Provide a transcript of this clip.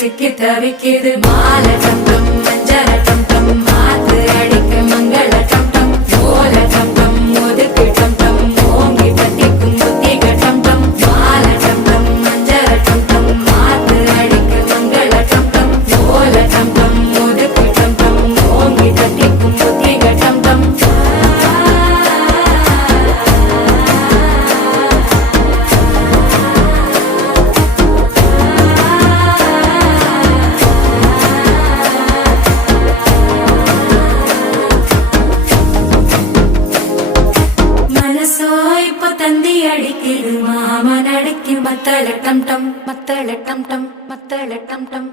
சிக்கி தவிக்குது மாலை டம் டம் மஞ்சள டம் டம் மாத்து அடிக்க மங்கள டம் டம் ஓல டம் டம் ஒதுக்கு டம் டம் ஓங்கி பத்திக்கும் புத்திக டம் டம் மாலை டம் டம் மஞ்சள டம் டம் மாத்து அடிக்க மங்கள டம் டம் ஓல டம் டம் ஒதுக்கு டம் டம் ஓங்கி பத்திக்கும் புத்திக டம் டம் தந்தி அடிக்குது மாமன் அடிக்கு மத்தள டம் டம் மத்தள டம் டம் மத்தள டம் டம்